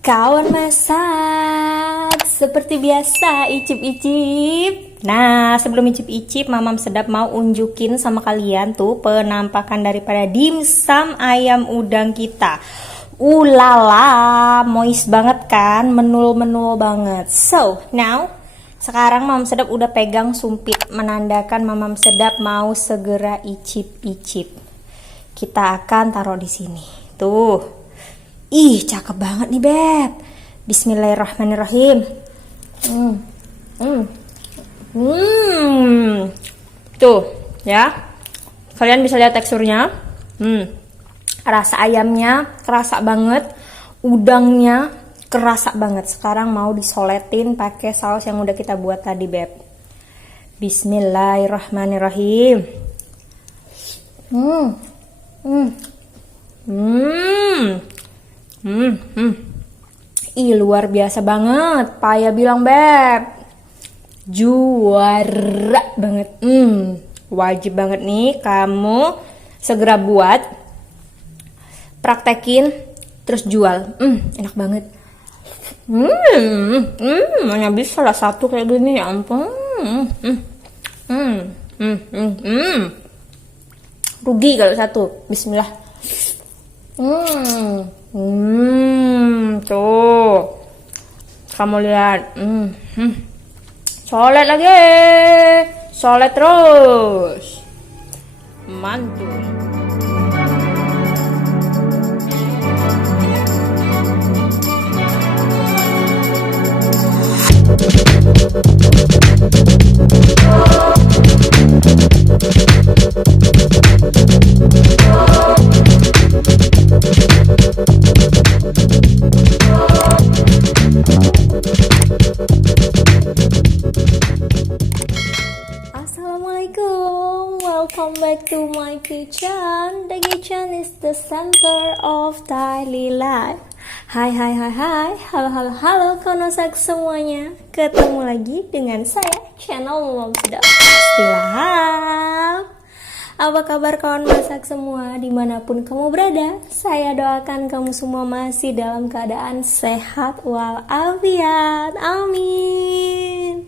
Kawan masak, seperti biasa icip-icip. Nah, sebelum icip-icip, Mamam Sedap mau unjukin sama kalian tuh penampakan daripada dimsum ayam udang kita. Ulala, moist banget kan, menul-menul banget. So, now, sekarang Mamam Sedap udah pegang sumpit, menandakan Mamam Sedap mau segera icip-icip. Kita akan taruh di sini. Tuh. Ih, cakep banget nih, Beb. Bismillahirrahmanirrahim. Tuh, ya. Kalian bisa lihat teksturnya. Rasa ayamnya kerasa banget. Udangnya kerasa banget. Sekarang mau disoletin pakai saus yang udah kita buat tadi, Beb. Bismillahirrahmanirrahim. Ih, luar biasa banget. Paya bilang, Beb, juara banget. Wajib banget nih kamu segera buat, praktekin, terus jual. Enak banget. Mana bisa lah satu kayak gini, ya ampun. Rugi kalau satu. Bismillah. Tuh, kamu lihat. Solet lagi, solet terus, mantul. Assalamualaikum, welcome back to my kitchen. The kitchen is the center of daily life. Hai, halo kawan masak semuanya. Ketemu lagi dengan saya, channel Mamam Sedap. Pastilah. Apa kabar kawan masak semua, dimanapun kamu berada? Saya doakan kamu semua masih dalam keadaan sehat walafiat. Amin.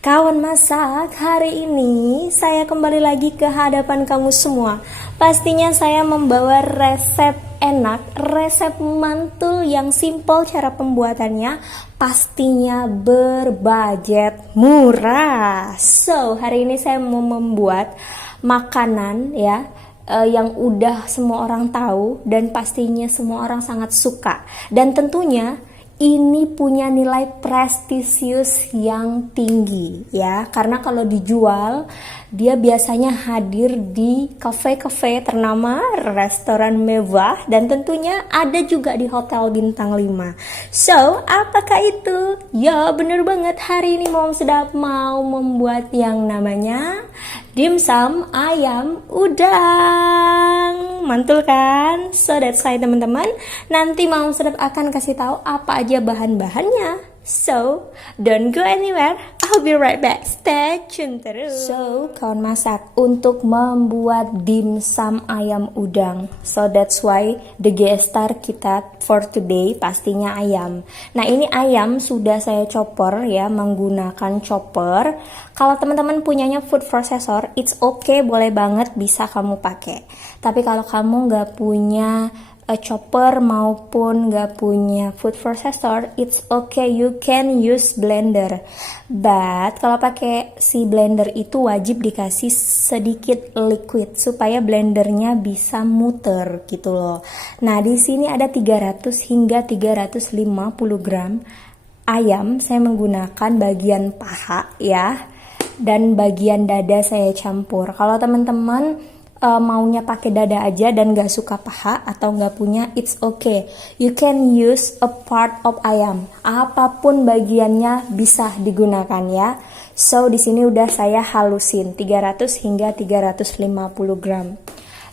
Kawan masak, hari ini saya kembali lagi ke hadapan kamu semua. Pastinya saya membawa resep enak, resep mantul yang simple cara pembuatannya, pastinya berbudget murah. So, hari ini saya mau membuat makanan ya, yang udah semua orang tahu dan pastinya semua orang sangat suka. Dan tentunya ini punya nilai prestisius yang tinggi ya, karena kalau dijual dia biasanya hadir di kafe-kafe ternama, restoran mewah, dan tentunya ada juga di hotel bintang 5. So, apakah itu? Ya, bener banget, hari ini Mamam Sedap mau membuat yang namanya dimsum ayam udang. Mantul kan? So that's why teman-teman, nanti Mamam Sedap akan kasih tahu apa aja bahan-bahannya. So, don't go anywhere. I'll be right back. Stay tune terus. So, kawan masak, untuk membuat dimsum ayam udang. So, that's why the guest star kita for today pastinya ayam. Nah, ini ayam sudah saya chopper ya, menggunakan chopper. Kalau teman-teman punyanya food processor, it's okay, boleh banget, bisa kamu pakai. Tapi kalau kamu nggak punya chopper maupun nggak punya food processor, it's okay, you can use blender. But kalau pakai si blender itu wajib dikasih sedikit liquid supaya blendernya bisa muter gitu loh. Nah, di sini ada 300 hingga 350 gram ayam. Saya menggunakan bagian paha ya, dan bagian dada saya campur. Kalau teman-teman maunya pakai dada aja dan gak suka paha atau gak punya, it's okay, you can use a part of ayam, apapun bagiannya bisa digunakan ya. So di sini udah saya halusin 300 hingga 350 gram.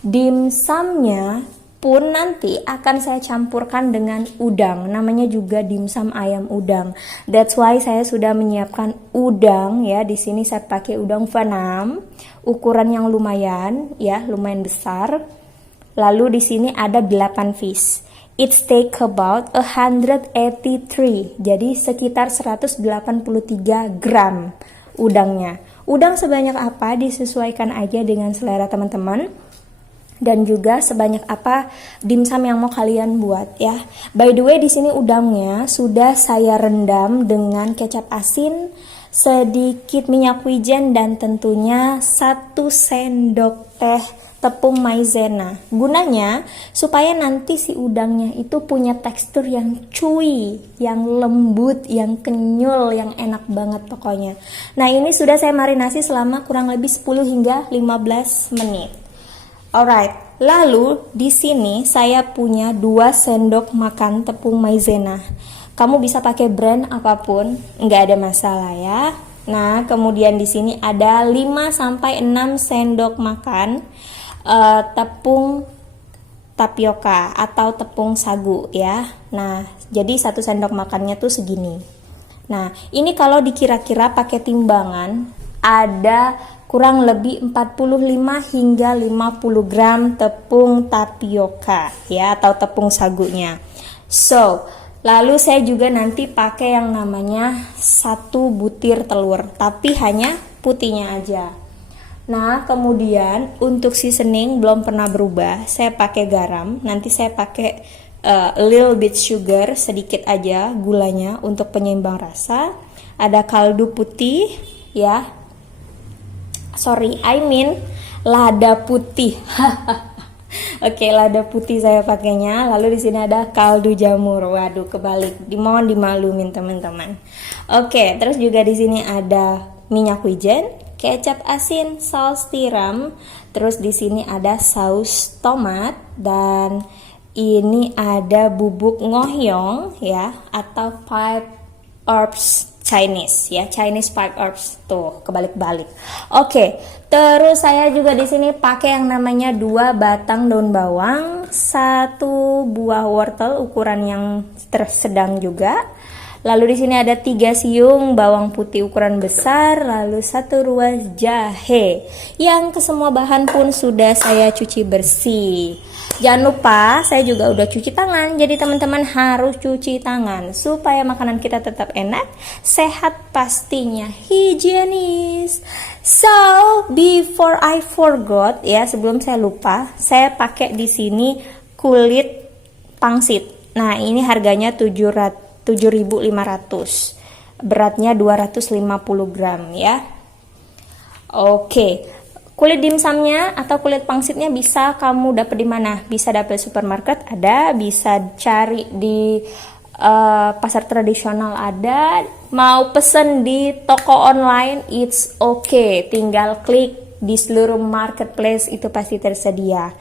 Dimsumnya pun nanti akan saya campurkan dengan udang, namanya juga dimsum ayam udang. That's why saya sudah menyiapkan udang ya. Di sini saya pakai udang Vietnam, ukuran yang lumayan ya, lumayan besar. Lalu di sini ada 8 piece. It's take about 183, jadi sekitar 183 gram udangnya. Udang sebanyak apa disesuaikan aja dengan selera teman-teman. Dan juga sebanyak apa dimsum yang mau kalian buat ya. By the way, di sini udangnya sudah saya rendam dengan kecap asin, sedikit minyak wijen, dan tentunya 1 sendok teh tepung maizena. Gunanya supaya nanti si udangnya itu punya tekstur yang chewy, yang lembut, yang kenyal, yang enak banget pokoknya. Nah, ini sudah saya marinasi selama kurang lebih 10 hingga 15 menit. Alright, lalu di sini saya punya 2 sendok makan tepung maizena. Kamu bisa pakai brand apapun, nggak ada masalah ya. Nah, kemudian di sini ada 5 sampai 6 sendok makan tepung tapioka atau tepung sagu ya. Nah, jadi 1 sendok makannya tuh segini. Nah, ini kalau dikira-kira pakai timbangan ada kurang lebih 45 hingga 50 gram tepung tapioka ya, atau tepung sagunya. So, lalu saya juga nanti pakai yang namanya 1 butir telur, tapi hanya putihnya aja. Nah, kemudian untuk seasoning belum pernah berubah. Saya pakai garam, nanti saya pakai a little bit sugar, sedikit aja gulanya untuk penyeimbang rasa. Ada kaldu putih ya. Lada putih. Oke, lada putih saya pakainya. Lalu di sini ada kaldu jamur. Waduh, kebalik. Dimohon dimaklumin teman-teman. Oke, terus juga di sini ada minyak wijen, kecap asin, saus tiram. Terus di sini ada saus tomat, dan ini ada bubuk ngohyong ya, atau pipe herbs Chinese ya, Chinese pipe herbs. Tuh, kebalik-balik. Oke, terus saya juga di sini pakai yang namanya 2 batang daun bawang, 1 buah wortel ukuran yang sedang juga. Lalu di sini ada 3 siung bawang putih ukuran besar, lalu 1 ruas jahe. Yang kesemua bahan pun sudah saya cuci bersih. Jangan lupa saya juga udah cuci tangan, jadi teman-teman harus cuci tangan supaya makanan kita tetap enak, sehat pastinya, higienis. So, before I forgot ya, sebelum saya lupa, saya pakai di sini kulit pangsit. Nah, ini harganya 7.500. Beratnya 250 gram ya. Oke. Kulit dimsumnya atau kulit pangsitnya bisa kamu dapat di mana? Bisa dapat supermarket ada, bisa cari di pasar tradisional ada, mau pesen di toko online it's okay, tinggal klik di seluruh marketplace itu pasti tersedia.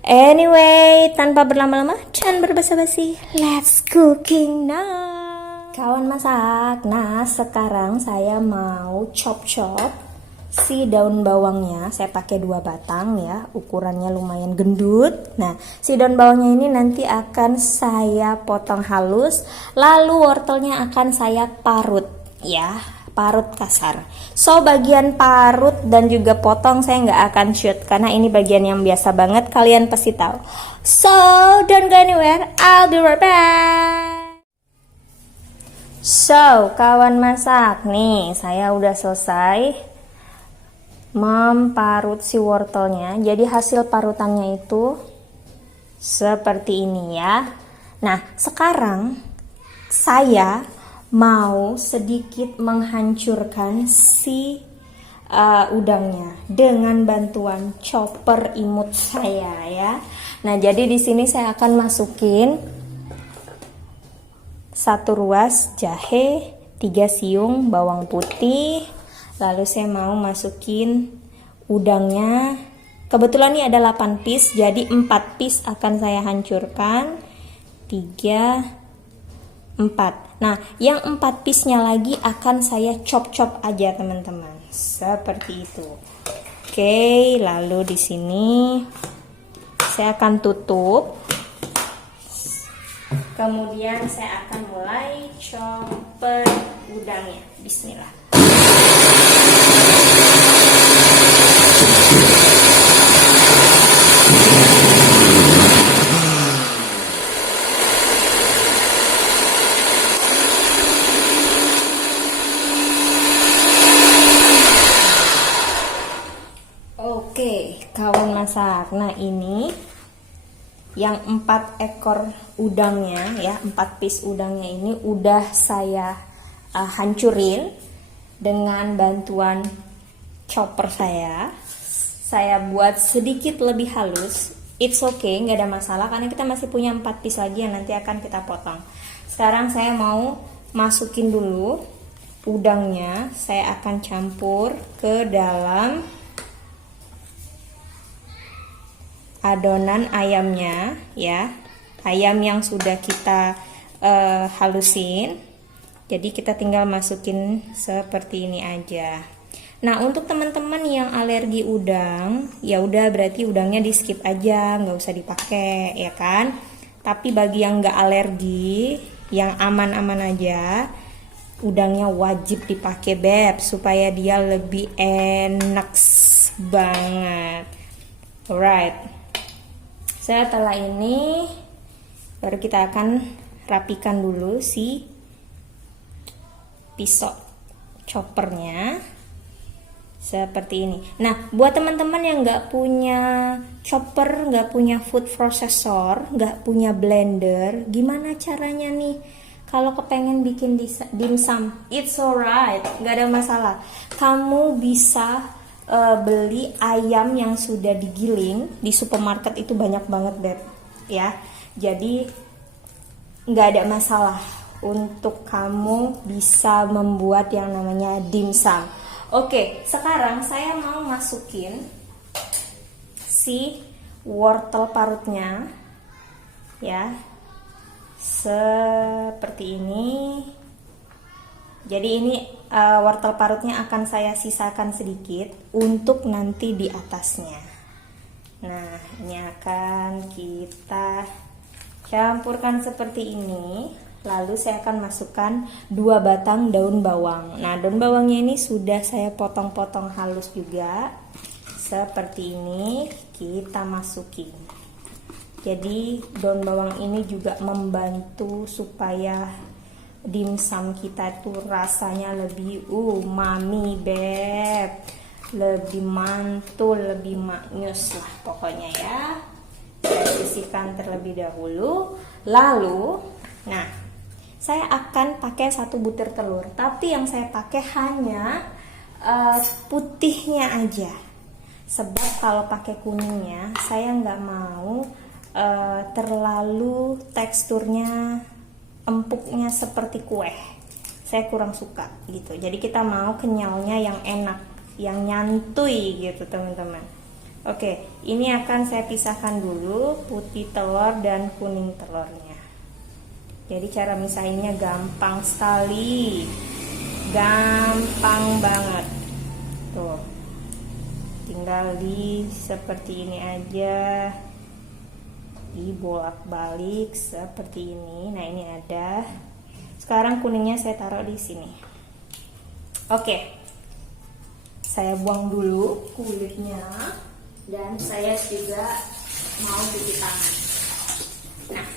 Anyway, tanpa berlama-lama dan berbasa-basi, let's cooking now. Kawan masak. Nah, sekarang saya mau chop-chop si daun bawangnya. Saya pakai 2 batang ya, ukurannya lumayan gendut. Nah, si daun bawangnya ini nanti akan saya potong halus, lalu wortelnya akan saya parut ya, parut kasar. So, bagian parut dan juga potong saya nggak akan shoot karena ini bagian yang biasa banget, kalian pasti tahu. So, don't go anywhere, I'll be right back. So, kawan masak, nih saya udah selesai memparut si wortelnya. Jadi hasil parutannya itu seperti ini ya. Nah, sekarang saya mau sedikit menghancurkan si udangnya dengan bantuan chopper imut saya ya. Nah, jadi di sini saya akan masukin 1 ruas jahe, 3 siung bawang putih. Lalu saya mau masukin udangnya. Kebetulan ini ada 8 piece, jadi 4 piece akan saya hancurkan. 3, 4. Nah, yang 4 piece-nya lagi akan saya chop-chop aja teman-teman. Seperti itu. Oke, lalu di sini saya akan tutup. Kemudian saya akan mulai chopper udangnya. Bismillah. pengetahuan masak. Nah, ini yang 4 ekor udangnya ya, 4 piece udangnya ini udah saya hancurin dengan bantuan chopper saya. Saya buat sedikit lebih halus. It's okay, nggak ada masalah karena kita masih punya 4 piece lagi yang nanti akan kita potong. Sekarang saya mau masukin dulu udangnya. Saya akan campur ke dalam adonan ayamnya ya, ayam yang sudah kita halusin. Jadi kita tinggal masukin seperti ini aja. Nah, untuk teman-teman yang alergi udang, ya udah berarti udangnya di skip aja, nggak usah dipakai ya kan. Tapi bagi yang nggak alergi, yang aman-aman aja, udangnya wajib dipakai beb, supaya dia lebih enak banget. Alright. Setelah ini baru kita akan rapikan dulu si pisau choppernya seperti ini. Nah, buat teman-teman yang nggak punya chopper, nggak punya food processor, nggak punya blender, gimana caranya nih kalau kepengen bikin dimsum? It's alright, nggak ada masalah. Kamu bisa beli ayam yang sudah digiling di supermarket, itu banyak banget beb ya. Jadi nggak ada masalah untuk kamu bisa membuat yang namanya dimsum. Oke, sekarang saya mau masukin si wortel parutnya ya, seperti ini. Jadi ini wortel parutnya akan saya sisakan sedikit untuk nanti di atasnya. Nah, ini akan kita campurkan seperti ini. Lalu saya akan masukkan 2 batang daun bawang. Nah, daun bawangnya ini sudah saya potong-potong halus juga. Seperti ini kita masukin. Jadi daun bawang ini juga membantu supaya dimsum kita tuh rasanya lebih umami beb, lebih mantul, lebih maknyus lah pokoknya ya. Saya sisihkan terlebih dahulu. Lalu, nah, saya akan pakai 1 butir telur, tapi yang saya pakai hanya putihnya aja. Sebab kalau pakai kuningnya, saya nggak mau terlalu teksturnya empuknya seperti kue. Saya kurang suka gitu. Jadi kita mau kenyalnya yang enak, yang nyantui gitu teman-teman. Oke, ini akan saya pisahkan dulu putih telur dan kuning telurnya. Jadi cara misahinnya gampang sekali, gampang banget. Tuh, tinggal seperti ini aja, dibolak-balik seperti ini. Nah, ini ada. Sekarang kuningnya saya taruh di sini. Oke, saya buang dulu kulitnya dan saya juga mau cuci tangan. Nah,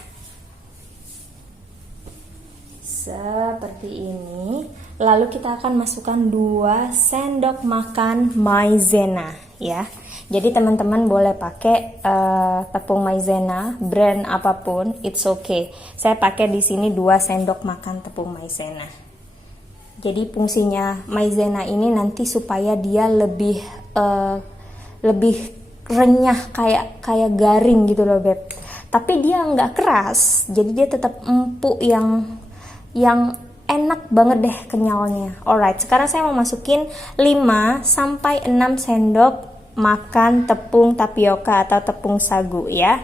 seperti ini. Lalu kita akan masukkan 2 sendok makan maizena ya. Jadi teman-teman boleh pakai tepung maizena brand apapun, it's okay. Saya pakai di sini 2 sendok makan tepung maizena. Jadi fungsinya maizena ini nanti supaya dia lebih renyah, kayak garing gitu loh beb. Tapi dia nggak keras, jadi dia tetap empuk yang enak banget deh kenyalnya. Alright, sekarang saya mau masukin 5 sampai 6 sendok makan tepung tapioka atau tepung sagu ya.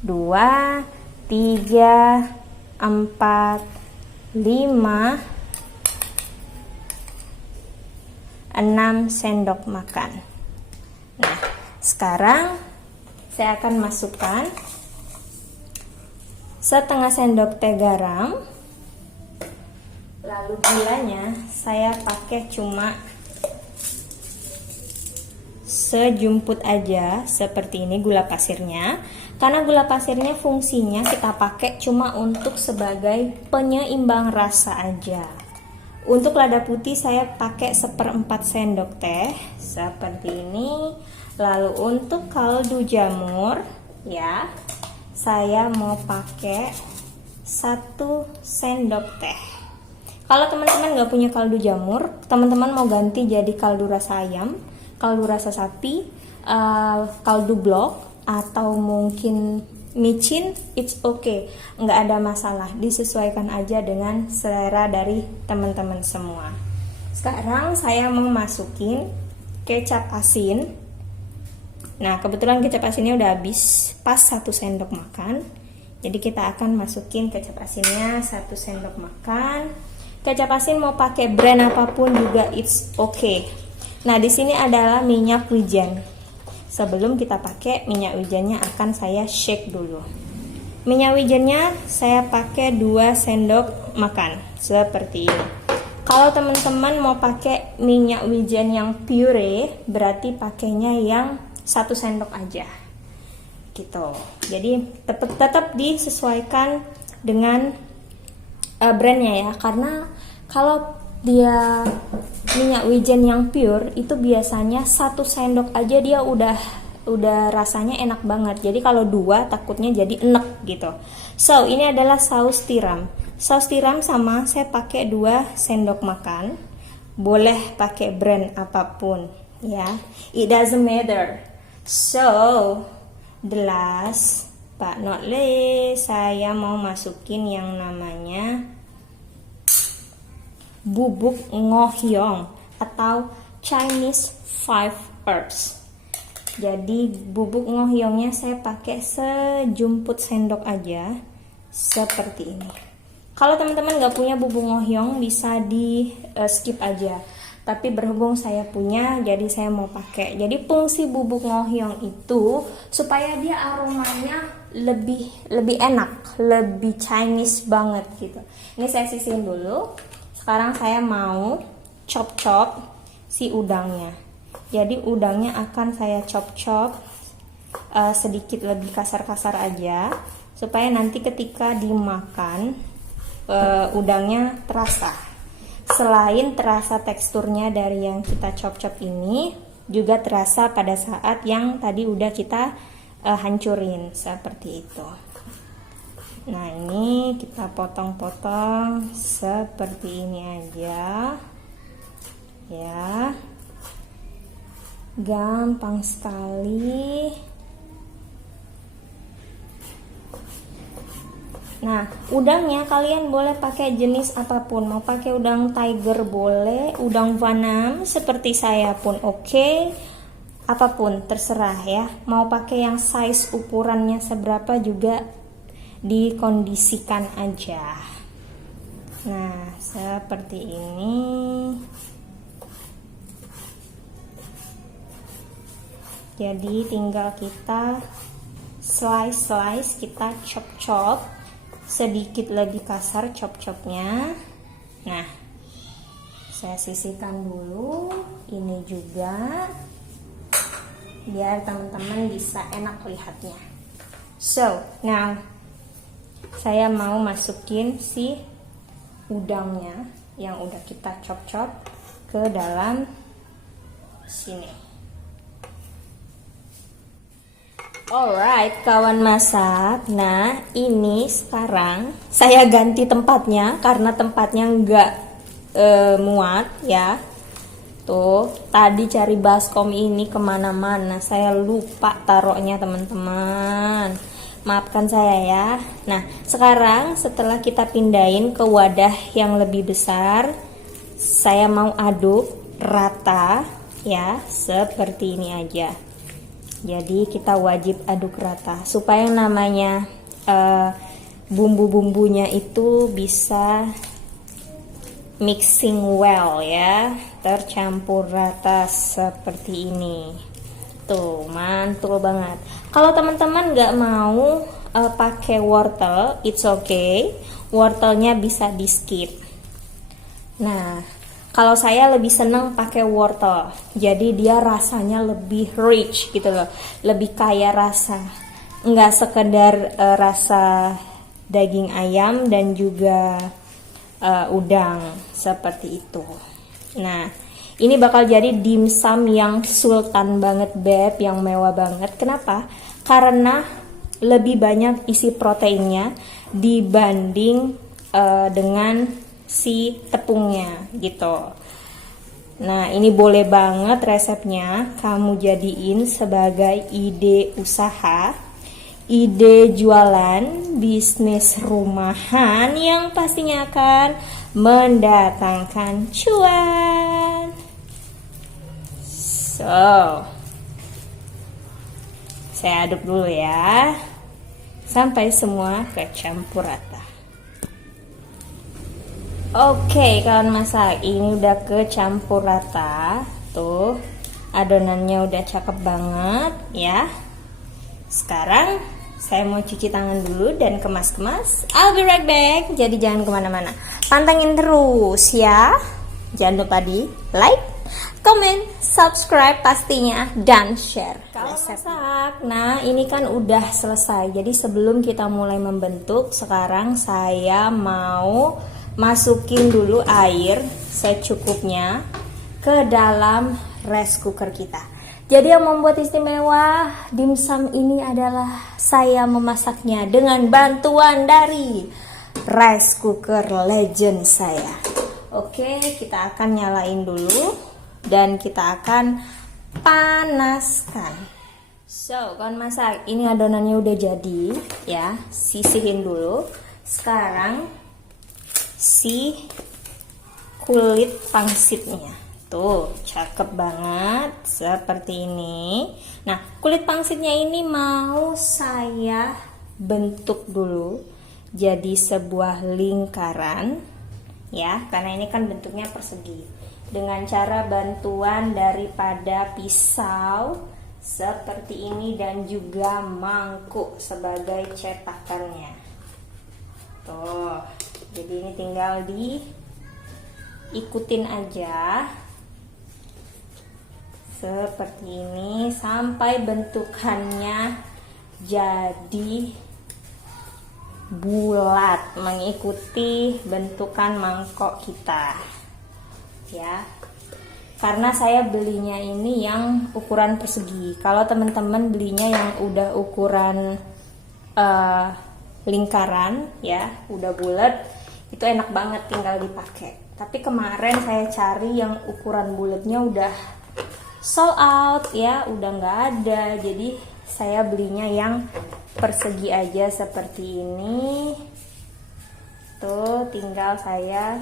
2, 3, 4, 5, 6 sendok makan. Nah, sekarang saya akan masukkan setengah sendok teh garam. Lalu gulanya saya pakai cuma sejumput aja seperti ini gula pasirnya. Karena gula pasirnya fungsinya kita pakai cuma untuk sebagai penyeimbang rasa aja. Untuk lada putih saya pakai 1/4 sendok teh seperti ini. Lalu untuk kaldu jamur ya, saya mau pakai 1 sendok teh. Kalau teman-teman nggak punya kaldu jamur, teman-teman mau ganti jadi kaldu rasa ayam, kaldu rasa sapi, kaldu blok, atau mungkin micin, it's okay, nggak ada masalah, disesuaikan aja dengan selera dari teman-teman semua. Sekarang saya mau masukin kecap asin. Nah, kebetulan kecap asinnya udah habis, pas 1 sendok makan. Jadi kita akan masukin kecap asinnya 1 sendok makan. Kecap asin mau pakai brand apapun juga it's okay. Nah, di sini adalah minyak wijen. Sebelum kita pakai minyak wijennya akan saya shake dulu. Minyak wijennya saya pakai 2 sendok makan seperti ini. Kalau teman-teman mau pakai minyak wijen yang pure, berarti pakainya yang 1 sendok aja. Gitu. Jadi tetap disesuaikan dengan brandnya ya, karena kalau dia minyak wijen yang pure itu biasanya 1 sendok aja dia udah rasanya enak banget. Jadi kalau 2 takutnya jadi enek gitu. So ini adalah saus tiram. Saus tiram sama saya pakai 2 sendok makan. Boleh pakai brand apapun ya, it doesn't matter. So the last but not least, saya mau masukin yang namanya bubuk ngohyong atau Chinese 5 herbs. Jadi bubuk ngohyongnya saya pakai sejumput sendok aja seperti ini. Kalau teman-teman nggak punya bubuk ngohyong bisa di skip aja. Tapi berhubung saya punya, jadi saya mau pakai. Jadi fungsi bubuk ngohyong itu supaya dia aromanya lebih enak, lebih Chinese banget gitu. Ini saya sisihin dulu. Sekarang saya mau chop si udangnya. Jadi udangnya akan saya chop sedikit lebih kasar-kasar aja, supaya nanti ketika dimakan udangnya terasa. Selain terasa teksturnya dari yang kita chop ini, juga terasa pada saat yang tadi udah kita hancurin seperti itu. Nah, ini kita potong-potong seperti ini aja ya, gampang sekali. Nah, udangnya kalian boleh pakai jenis apapun, mau pakai udang tiger boleh, udang Vietnam seperti saya pun oke, apapun terserah ya. Mau pakai yang size ukurannya seberapa juga dikondisikan aja. Nah, seperti ini. Jadi tinggal kita slice, kita chop sedikit lebih kasar chopnya. Nah, saya sisihkan dulu ini juga biar teman-teman bisa enak lihatnya. So, now saya mau masukin si udangnya yang udah kita chop ke dalam sini. Alright, kawan masak. Nah, ini sekarang saya ganti tempatnya karena tempatnya nggak muat ya. Tuh, tadi cari baskom ini kemana-mana, saya lupa taruhnya teman-teman. Maafkan saya ya. Nah, sekarang setelah kita pindahin ke wadah yang lebih besar, saya mau aduk rata ya, seperti ini aja. Jadi kita wajib aduk rata supaya namanya bumbu-bumbunya itu bisa mixing well ya, tercampur rata seperti ini. Tuh, mantul banget. Kalau teman-teman nggak mau pakai wortel, it's okay. Wortelnya bisa di skip. Nah, kalau saya lebih seneng pakai wortel, jadi dia rasanya lebih rich gitu loh, lebih kaya rasa. Nggak sekedar rasa daging ayam dan juga udang seperti itu. Nah, Ini bakal jadi dimsum yang sultan banget beb, yang mewah banget. Kenapa? Karena lebih banyak isi proteinnya dibanding dengan si tepungnya gitu. Nah, ini boleh banget resepnya kamu jadiin sebagai ide usaha, ide jualan, bisnis rumahan yang pastinya akan mendatangkan cuan. So, saya aduk dulu ya, sampai semua kecampur rata. Oke, kawan masak, ini udah kecampur rata. Tuh, adonannya udah cakep banget ya. Sekarang saya mau cuci tangan dulu dan kemas-kemas. I'll be right back. Jadi jangan kemana-mana, pantengin terus ya. Jangan lupa di like, comment, subscribe pastinya, dan share. Kalau masak, nah ini kan udah selesai. Jadi sebelum kita mulai membentuk, sekarang saya mau masukin dulu air secukupnya ke dalam rice cooker kita. Jadi yang membuat istimewa dimsum ini adalah saya memasaknya dengan bantuan dari rice cooker legend saya. Oke, kita akan nyalain dulu dan kita akan panaskan. So, kawan masak, ini adonannya udah jadi ya, sisihin dulu. Sekarang si kulit pangsitnya tuh cakep banget seperti ini. Nah, kulit pangsitnya ini mau saya bentuk dulu jadi sebuah lingkaran ya, karena ini kan bentuknya persegi, dengan cara bantuan daripada pisau seperti ini dan juga mangkuk sebagai cetakannya tuh. Jadi ini tinggal diikutin aja seperti ini sampai bentukannya jadi bulat, mengikuti bentukan mangkok kita ya. Karena saya belinya ini yang ukuran persegi. Kalau teman-teman belinya yang udah ukuran lingkaran ya, udah bulat, itu enak banget tinggal dipakai. Tapi kemarin saya cari yang ukuran bulatnya udah sold out ya, udah nggak ada. Jadi saya belinya yang persegi aja seperti ini. Tuh tinggal saya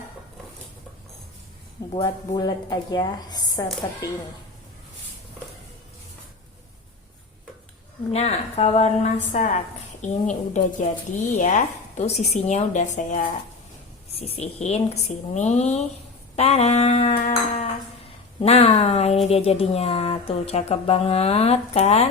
buat bulat aja seperti ini. Nah, kawan masak, ini udah jadi ya. Tuh sisinya udah saya sisihin ke sini. Tada. Nah, ini dia jadinya. Tuh cakep banget kan?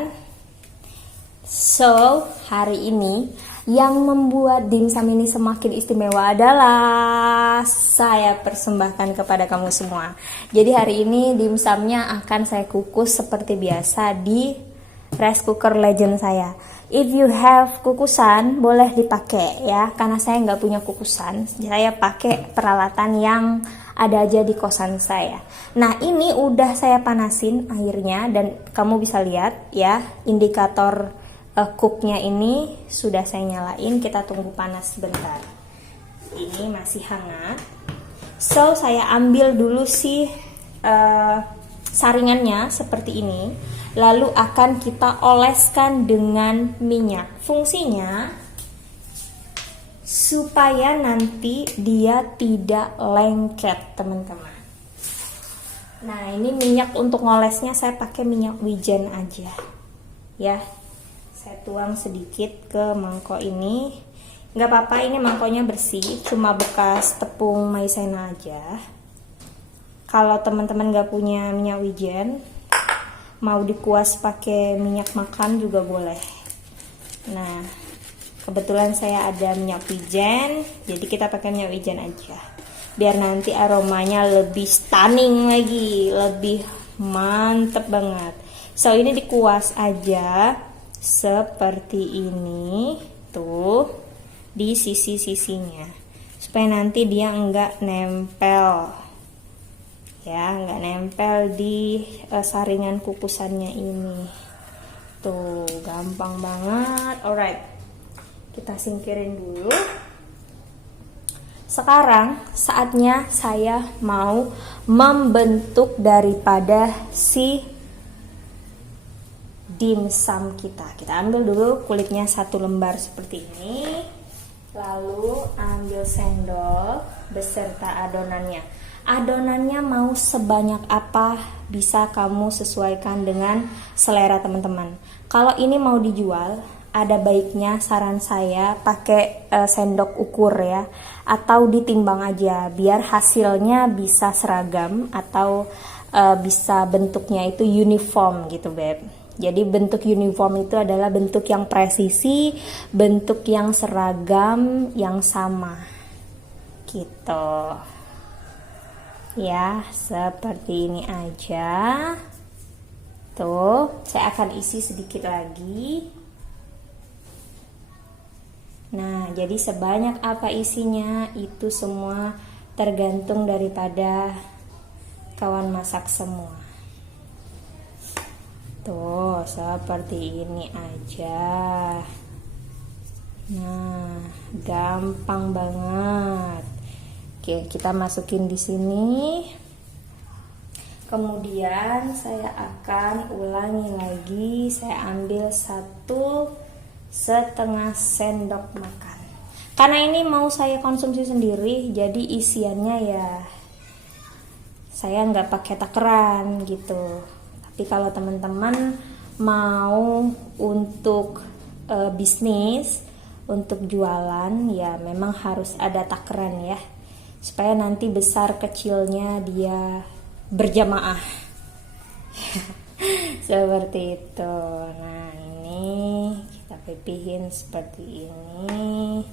So, hari ini yang membuat dimsum ini semakin istimewa adalah saya persembahkan kepada kamu semua. Jadi hari ini dimsumnya akan saya kukus seperti biasa di rice cooker legend saya. If you have kukusan boleh dipakai ya, karena saya nggak punya kukusan, saya pakai peralatan yang ada aja di kosan saya. Nah, ini udah saya panasin airnya dan kamu bisa lihat ya, indikator cooknya ini sudah saya nyalain. Kita tunggu panas sebentar. Ini masih hangat. So, saya ambil dulu si saringannya seperti ini. Lalu akan kita oleskan dengan minyak. Fungsinya supaya nanti dia tidak lengket, teman-teman. Nah, ini minyak untuk ngolesnya saya pakai minyak wijen aja. Ya. Saya tuang sedikit ke mangkok ini. Nggak apa-apa, ini mangkoknya bersih, cuma bekas tepung maizena aja. Kalau teman-teman nggak punya minyak wijen, mau dikuas pakai minyak makan juga boleh. Nah, kebetulan saya ada minyak wijen, jadi kita pakai minyak wijen aja. Biar nanti aromanya lebih stunning lagi, lebih mantep banget. So, ini dikuas aja seperti ini tuh di sisi-sisinya supaya nanti dia enggak nempel ya, nggak nempel di saringan kukusannya ini. Tuh, gampang banget. Alright, kita singkirin dulu. Sekarang saatnya saya mau membentuk daripada si dimsum kita. Kita ambil dulu kulitnya 1 lembar seperti ini. Lalu ambil sendok beserta adonannya. Adonannya mau sebanyak apa bisa kamu sesuaikan dengan selera teman-teman. Kalau ini mau dijual, ada baiknya saran saya pakai sendok ukur ya, atau ditimbang aja biar hasilnya bisa seragam atau bisa bentuknya itu uniform gitu beb. Jadi bentuk uniform itu adalah bentuk yang presisi, bentuk yang seragam, yang sama gitu ya, seperti ini aja. Tuh, saya akan isi sedikit lagi. Nah, jadi sebanyak apa isinya itu semua tergantung daripada kawan masak semua. Tuh, seperti ini aja. Nah, gampang banget. Oke, kita masukin di sini. Kemudian saya akan ulangi lagi. Saya ambil 1,5 sendok makan. Karena ini mau saya konsumsi sendiri, jadi isiannya ya saya nggak pakai takaran gitu. Tapi kalau teman-teman mau untuk bisnis, untuk jualan, ya memang harus ada takaran ya, supaya nanti besar kecilnya dia berjamaah. Seperti itu. Nah, ini kita pipihin seperti ini.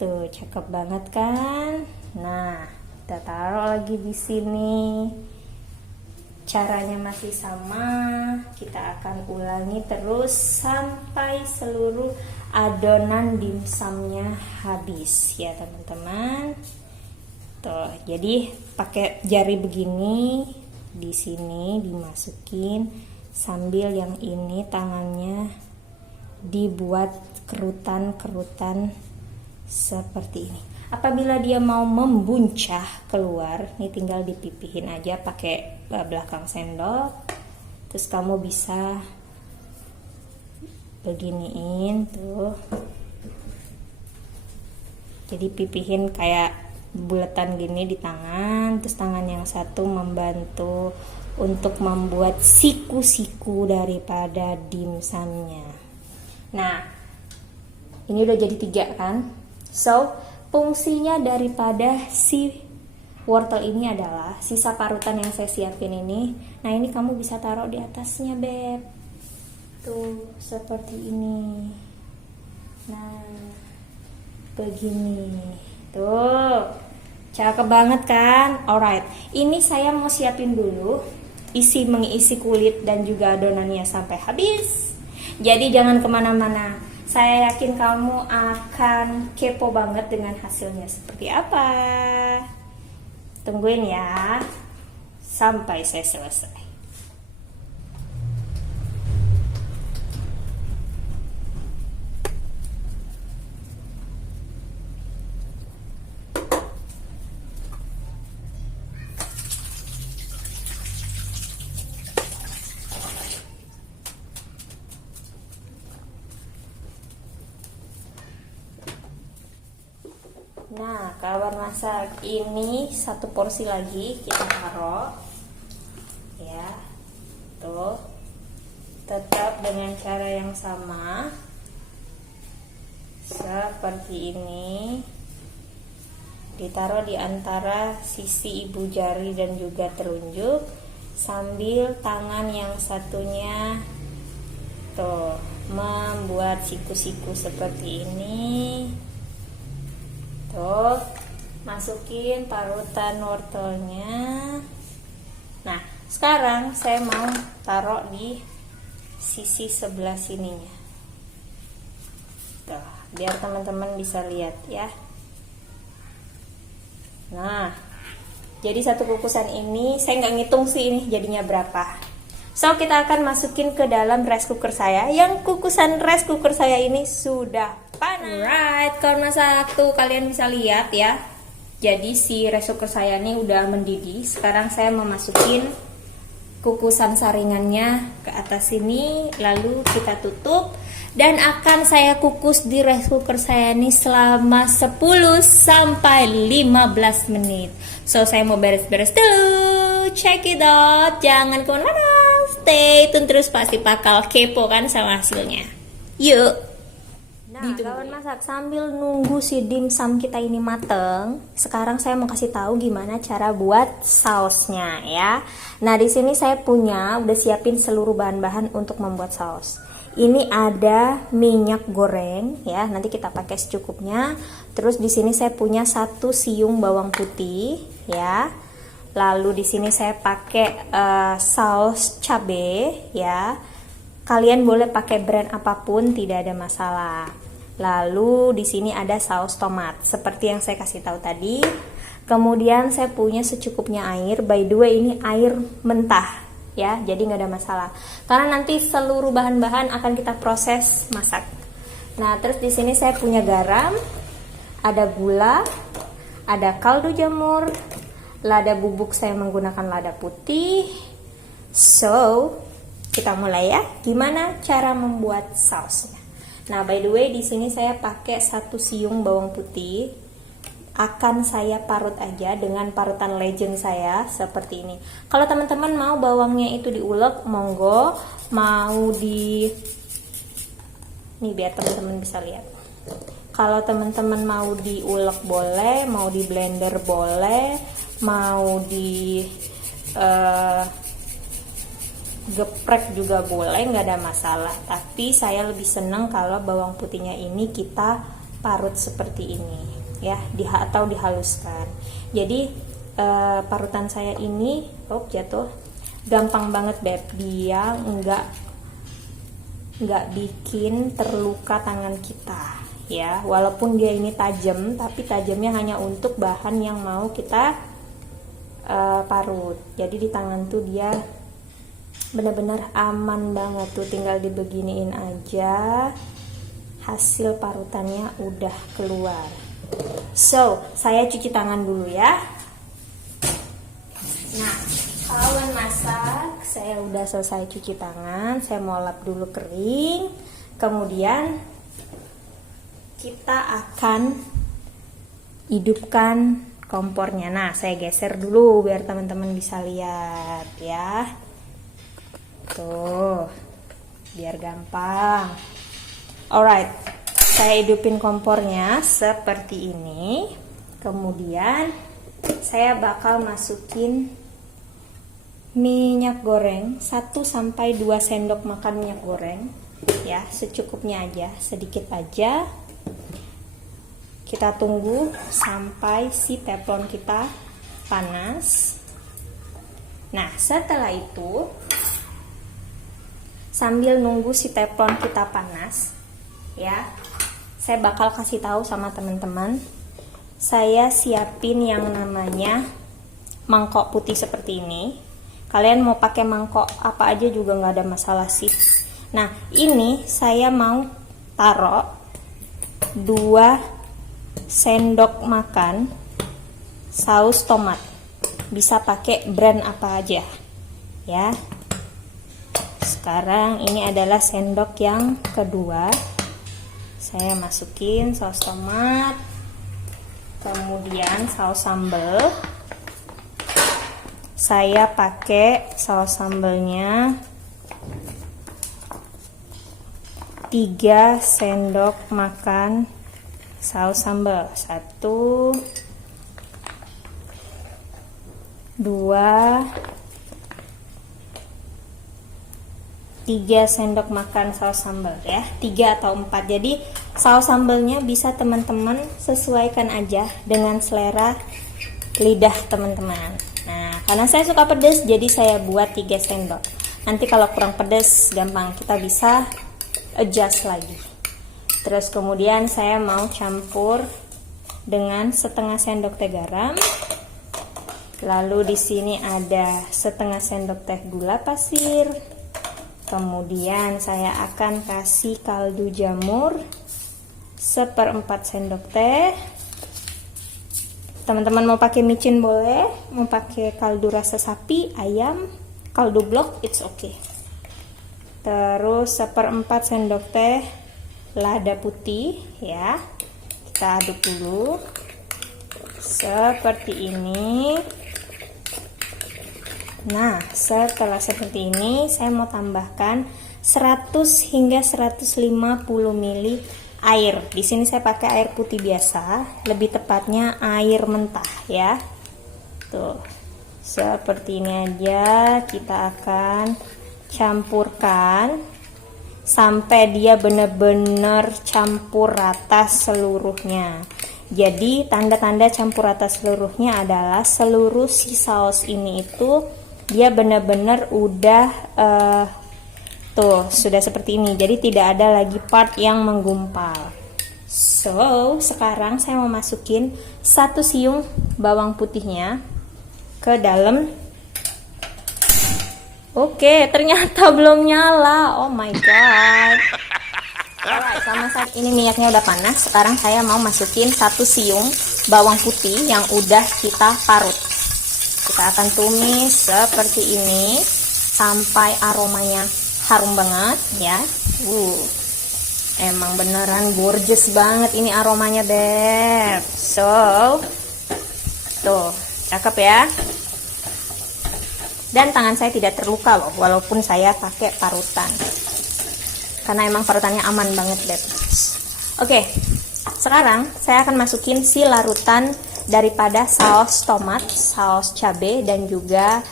Tuh, cakep banget kan? Nah, kita taruh lagi di sini. Caranya masih sama. Kita akan ulangi terus sampai seluruh adonan dimsumnya habis ya, teman-teman. Tuh, jadi pakai jari begini, di sini dimasukin sambil yang ini tangannya dibuat kerutan-kerutan seperti ini. Apabila dia mau membuncah keluar, ini tinggal dipipihin aja pakai belakang sendok. Terus kamu bisa beginiin tuh. Jadi pipihin kayak bulatan gini di tangan, terus tangan yang satu membantu untuk membuat siku-siku daripada dimsumnya. Nah, ini udah jadi 3 kan? So, fungsinya daripada si wortel ini adalah sisa parutan yang saya siapin ini. Nah, ini kamu bisa taruh di atasnya, beb. Tuh, seperti ini. Nah, begini. Tuh, cakep banget kan? Alright, ini saya mau siapin dulu mengisi kulit dan juga adonannya sampai habis. Jadi jangan kemana-mana. Saya yakin kamu akan kepo banget dengan hasilnya seperti apa. Tungguin ya sampai saya selesai. Nah, kawan masak, ini 1 porsi lagi kita taruh ya. Tuh, tetap dengan cara yang sama seperti ini. Ditaruh di antara sisi ibu jari dan juga telunjuk, sambil tangan yang satunya tuh membuat siku-siku seperti ini. Tuh, masukin parutan wortelnya. Nah, sekarang saya mau taruh di sisi sebelah sininya. Tuh, biar teman-teman bisa lihat ya. Nah, Jadi satu kukusan ini saya nggak ngitung sih ini jadinya berapa. So kita akan masukin ke dalam rice cooker saya. Yang kukusan rice cooker saya ini sudah panas. Alright, kalau masak tuh kalian bisa lihat ya. Jadi si rice cooker saya ini udah mendidih. Sekarang saya mau masukin kukusan saringannya ke atas sini, lalu kita tutup dan akan saya kukus di rice cooker saya ini selama 10 sampai 15 menit. So saya mau beres-beres dulu. Check it out. Jangan kemana-mana. Stay tune terus, pasti bakal kepo kan sama hasilnya. Yuk. Nah, kawan masak sambil nunggu si dimsum kita ini mateng. Sekarang saya mau kasih tahu gimana cara buat sausnya ya. Nah, di sini saya udah siapin seluruh bahan-bahan untuk membuat saus. Ini ada minyak goreng ya, nanti kita pakai secukupnya. Terus di sini saya punya 1 siung bawang putih ya. Lalu di sini saya pakai saus cabe ya. Kalian boleh pakai brand apapun, tidak ada masalah. Lalu di sini ada saus tomat seperti yang saya kasih tahu tadi. Kemudian saya punya secukupnya air. By the way, ini air mentah ya, jadi nggak ada masalah. Karena nanti seluruh bahan-bahan akan kita proses masak. Nah, terus di sini saya punya garam, ada gula, ada kaldu jamur, lada bubuk saya menggunakan lada putih. So, kita mulai ya. Gimana cara membuat sausnya? Nah, by the way, di sini saya pakai 1 siung bawang putih. Akan saya parut aja dengan parutan legend saya seperti ini. Kalau teman-teman mau bawangnya itu diulek, monggo. Mau nih biar teman-teman bisa lihat. Kalau teman-teman mau diulek boleh, mau di blender boleh, mau di geprek juga boleh, nggak ada masalah. Tapi saya lebih seneng kalau bawang putihnya ini kita parut seperti ini ya, atau dihaluskan. Jadi parutan saya ini jatuh gampang banget beb, dia nggak bikin terluka tangan kita ya. Walaupun dia ini tajam, tapi tajamnya hanya untuk bahan yang mau kita parut. Jadi di tangan tuh dia benar-benar aman banget tuh, tinggal dibeginiin aja hasil parutannya udah keluar. So, saya cuci tangan dulu ya. Nah, kawan masak, saya udah selesai cuci tangan. Saya mau lap dulu kering. Kemudian kita akan hidupkan kompornya. Nah, saya geser dulu biar teman-teman bisa lihat ya. Tuh, biar gampang. Alright, saya hidupin kompornya seperti ini. Kemudian saya bakal masukin minyak goreng 1-2 sendok makan minyak goreng ya, secukupnya aja, sedikit aja. Kita tunggu sampai si teflon kita panas. Nah, setelah itu sambil nunggu si teflon kita panas ya, saya bakal kasih tahu sama teman-teman, saya siapin yang namanya mangkok putih seperti ini. Kalian mau pakai mangkok apa aja juga nggak ada masalah sih. Nah, ini saya mau taruh 2 sendok makan saus tomat. Bisa pakai brand apa aja ya. Sekarang ini adalah sendok yang kedua. Saya masukin saus tomat, kemudian saus sambal. Saya pakai saus sambalnya 3 sendok makan saus sambal. 1, 2, 3 sendok makan saus sambal ya, 3 atau 4. Jadi saus sambalnya bisa teman-teman sesuaikan aja dengan selera lidah teman-teman. Nah, karena saya suka pedas, jadi saya buat 3 sendok. Nanti kalau kurang pedas, gampang kita bisa adjust lagi. Terus kemudian saya mau campur dengan setengah sendok teh garam. Lalu di sini ada setengah sendok teh gula pasir. Kemudian saya akan kasih kaldu jamur 1/4 sendok teh. Teman-teman mau pakai micin boleh, mau pakai kaldu rasa sapi, ayam, kaldu blok, it's okay. Terus 1/4 sendok teh lada putih ya. Kita aduk dulu. Seperti ini. Nah, setelah seperti ini saya mau tambahkan 100 hingga 150 ml air. Di sini saya pakai air putih biasa, lebih tepatnya air mentah ya. Tuh. Seperti ini aja kita akan campurkan sampai dia benar-benar campur rata seluruhnya. Jadi tanda-tanda campur rata seluruhnya adalah seluruh si saus ini itu dia benar-benar udah tuh sudah seperti ini. Jadi tidak ada lagi part yang menggumpal. So sekarang saya mau masukin 1 siung bawang putihnya ke dalam. Oke, ternyata belum nyala. Oh my god. Alright, sama saat ini minyaknya udah panas. Sekarang saya mau masukin 1 siung bawang putih yang udah kita parut. Kita akan tumis seperti ini sampai aromanya harum banget ya. Emang beneran gorgeous banget ini aromanya, Beb. So, tuh, cakep ya. Dan tangan saya tidak terluka loh, walaupun saya pakai parutan. Karena emang parutannya aman banget, Beb. Oke, sekarang saya akan masukin si larutan daripada saus tomat, saus cabai, dan juga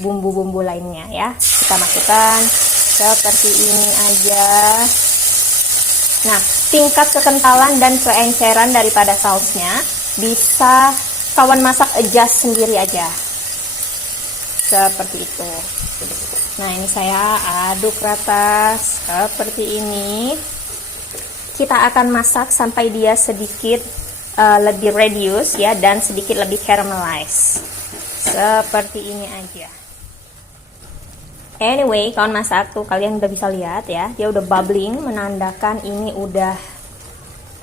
bumbu-bumbu lainnya ya. Kita masukkan seperti ini aja. Nah, tingkat kekentalan dan keenceran daripada sausnya bisa kawan masak adjust sendiri aja. Seperti itu. Nah, ini saya aduk rata seperti ini. Kita akan masak sampai dia sedikit lebih reduce ya, dan sedikit lebih caramelize. Seperti ini aja. Anyway, kawan masak tuh kalian udah bisa lihat ya, dia udah bubbling, menandakan ini udah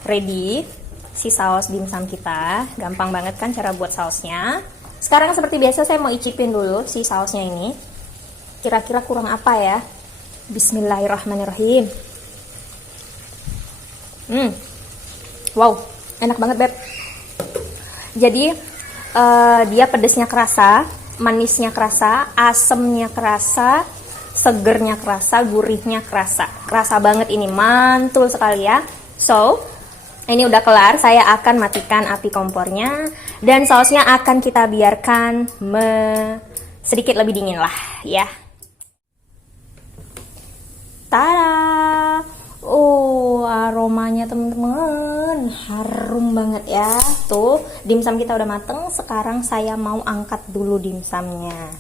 ready si saus dimsum kita. Gampang banget kan cara buat sausnya. Sekarang seperti biasa saya mau icipin dulu si sausnya ini. Kira-kira kurang apa ya? Bismillahirrahmanirrahim. Wow, enak banget, Beb. Jadi dia pedesnya kerasa, manisnya kerasa, asemnya kerasa, segernya kerasa, gurihnya kerasa. Kerasa banget ini, mantul sekali ya. So, ini udah kelar, saya akan matikan api kompornya dan sausnya akan kita biarkan sedikit lebih dingin lah ya. Tada! Oh, aromanya teman-teman harum banget ya. Tuh, dimsum kita udah mateng. Sekarang saya mau angkat dulu dimsumnya.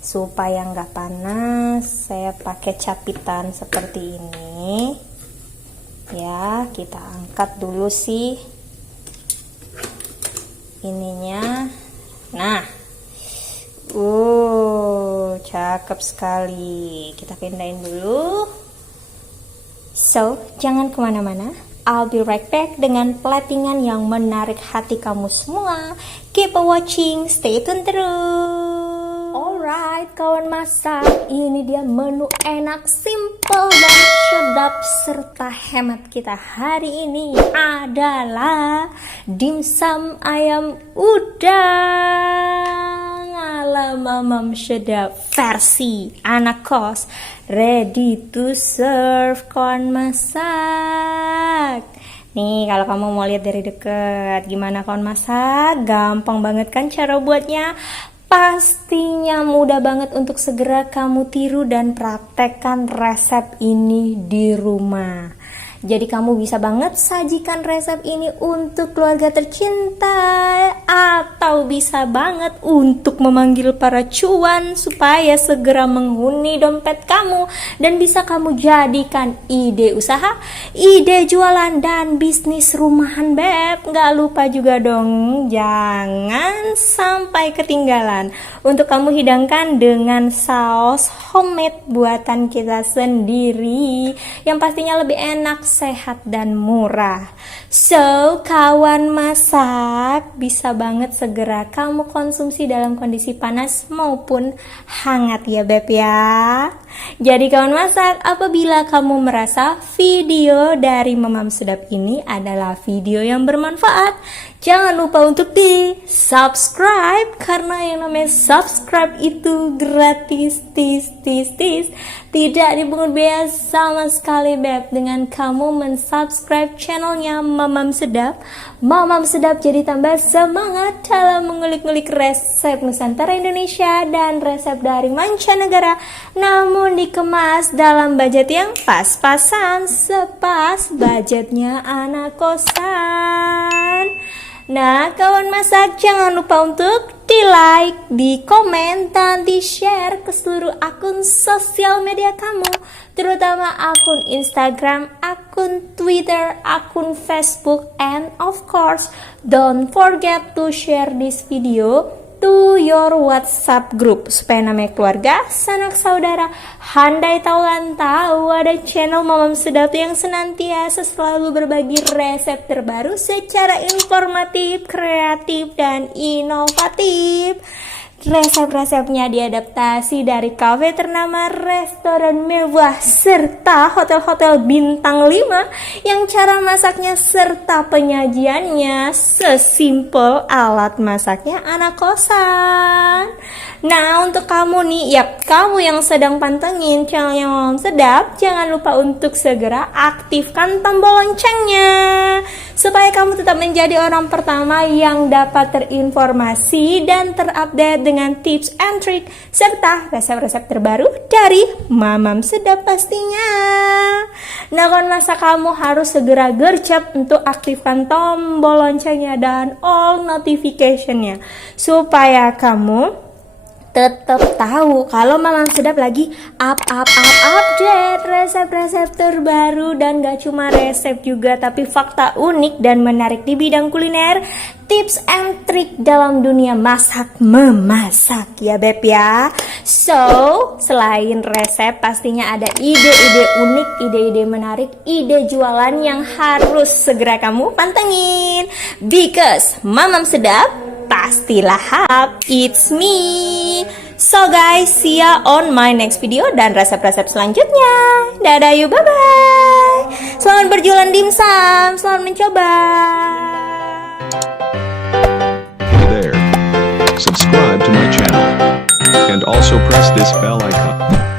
Supaya nggak panas, saya pakai capitan seperti ini. Ya, kita angkat dulu sih ininya. Nah, cakep sekali. Kita pindahin dulu. So, jangan kemana-mana. I'll be right back dengan platingan yang menarik hati kamu semua. Keep watching, stay tune terus. Alright, kawan masak, ini dia menu enak, simple dan sedap serta hemat kita hari ini adalah dimsum ayam udang ala Mamam Sedap versi anak kos, ready to serve kawan masak. Nih, kalau kamu mau lihat dari deket gimana kawan masak, gampang banget kan cara buatnya. Pastinya mudah banget untuk segera kamu tiru dan praktekkan resep ini di rumah. Jadi kamu bisa banget sajikan resep ini untuk keluarga tercinta, atau bisa banget untuk memanggil para cuan supaya segera menghuni dompet kamu dan bisa kamu jadikan ide usaha, ide jualan dan bisnis rumahan beb. Gak lupa juga dong, jangan sampai ketinggalan untuk kamu hidangkan dengan saus homemade buatan kita sendiri yang pastinya lebih enak, sehat dan murah. So, kawan masak, bisa banget segera kamu konsumsi dalam kondisi panas maupun hangat ya beb ya. Jadi kawan masak, apabila kamu merasa video dari Mamam Sedap ini adalah video yang bermanfaat, jangan lupa untuk di subscribe, karena yang namanya subscribe itu gratis, tidak dipungut biaya sama sekali beb. Dengan kamu mensubscribe channelnya Mamam Sedap, Mamam Sedap jadi tambah semangat dalam mengulik-ngulik resep Nusantara Indonesia dan resep dari mancanegara, namun dikemas dalam budget yang pas-pasan, sepas budgetnya anak kosan. Nah, kawan masak, jangan lupa untuk di-like, di-komen, dan di-share ke seluruh akun sosial media kamu, terutama akun Instagram, akun Twitter, akun Facebook, and of course, don't forget to share this video to your WhatsApp group supaya namanya keluarga, sanak saudara, handai taulan tahu ada channel Mamam Sedap yang senantiasa selalu berbagi resep terbaru secara informatif, kreatif, dan inovatif. Resep-resepnya diadaptasi dari kafe ternama, restoran mewah, serta hotel-hotel bintang 5 yang cara masaknya serta penyajiannya sesimpel alat masaknya anak kosan. Nah, untuk kamu nih, kamu yang sedang pantengin channelnya Mamam Sedap, jangan lupa untuk segera aktifkan tombol loncengnya supaya kamu tetap menjadi orang pertama yang dapat terinformasi dan terupdate dengan tips and trick serta resep-resep terbaru dari Mamam Sedap pastinya. Nah, kawan masa kamu harus segera gercep untuk aktifkan tombol loncengnya dan all notification-nya supaya kamu tetap tahu kalau Mamam Sedap lagi update resep-resep terbaru, dan gak cuma resep juga tapi fakta unik dan menarik di bidang kuliner, tips and trik dalam dunia masak memasak ya beb ya. So, selain resep pastinya ada ide-ide unik, ide-ide menarik, ide jualan yang harus segera kamu pantengin, because Mamam Sedap pastilah hap, it's me. So guys, see ya on my next video dan resep-resep selanjutnya. Dadah yuk, bye-bye. Selamat berjualan dimsum, selamat mencoba. Hey there, subscribe to my channel and also press this bell icon.